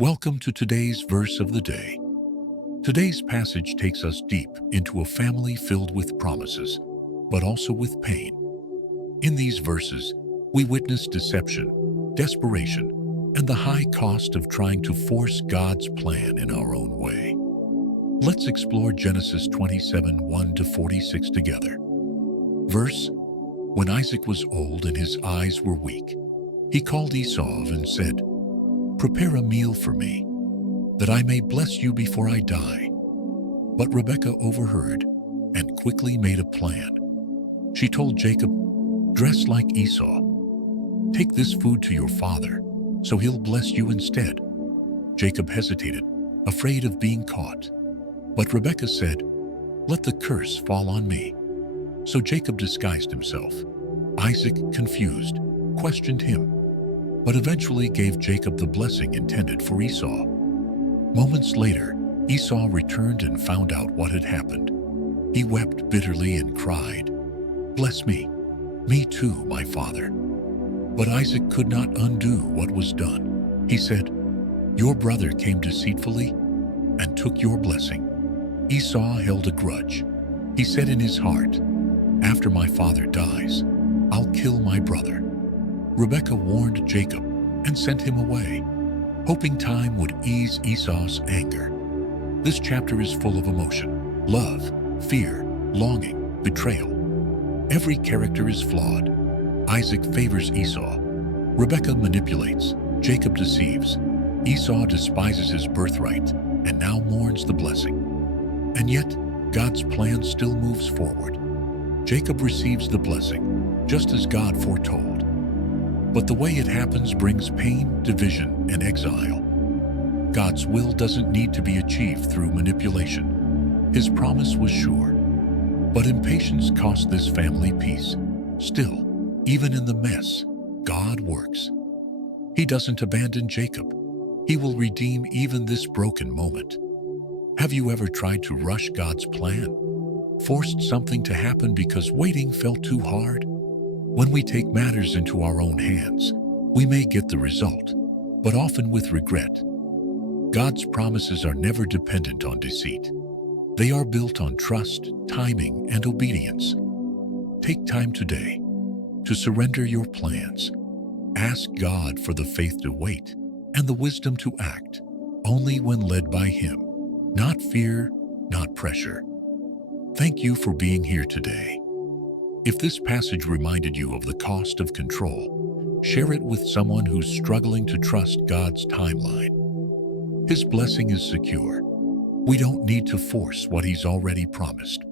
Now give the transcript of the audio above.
Welcome to today's verse of the day. Today's passage takes us deep into a family filled with promises, but also with pain. In these verses, we witness deception, desperation, and the high cost of trying to force God's plan in our own way. Let's explore Genesis 27:1-46 together. Verse: When Isaac was old and his eyes were weak, he called Esau and said, "Prepare a meal for me, that I may bless you before I die." But Rebekah overheard and quickly made a plan. She told Jacob, "Dress like Esau. Take this food to your father, so he'll bless you instead." Jacob hesitated, afraid of being caught. But Rebekah said, "Let the curse fall on me." So Jacob disguised himself. Isaac, confused, questioned him, but eventually gave Jacob the blessing intended for Esau. Moments later, Esau returned and found out what had happened. He wept bitterly and cried, "Bless me. Me too, my father." But Isaac could not undo what was done. He said, "Your brother came deceitfully and took your blessing." Esau held a grudge. He said in his heart, "After my father dies, I'll kill my brother." Rebekah warned Jacob and sent him away, hoping time would ease Esau's anger. This chapter is full of emotion: love, fear, longing, betrayal. Every character is flawed. Isaac favors Esau. Rebekah manipulates. Jacob deceives. Esau despises his birthright and now mourns the blessing. And yet, God's plan still moves forward. Jacob receives the blessing, just as God foretold. But the way it happens brings pain, division, and exile. God's will doesn't need to be achieved through manipulation. His promise was sure. But impatience cost this family peace. Still, even in the mess, God works. He doesn't abandon Jacob. He will redeem even this broken moment. Have you ever tried to rush God's plan? Forced something to happen because waiting felt too hard? When we take matters into our own hands, we may get the result, but often with regret. God's promises are never dependent on deceit. They are built on trust, timing, and obedience. Take time today to surrender your plans. Ask God for the faith to wait and the wisdom to act, only when led by Him. Not fear, not pressure. Thank you for being here today. If this passage reminded you of the cost of control, share it with someone who's struggling to trust God's timeline. His blessing is secure. We don't need to force what He's already promised.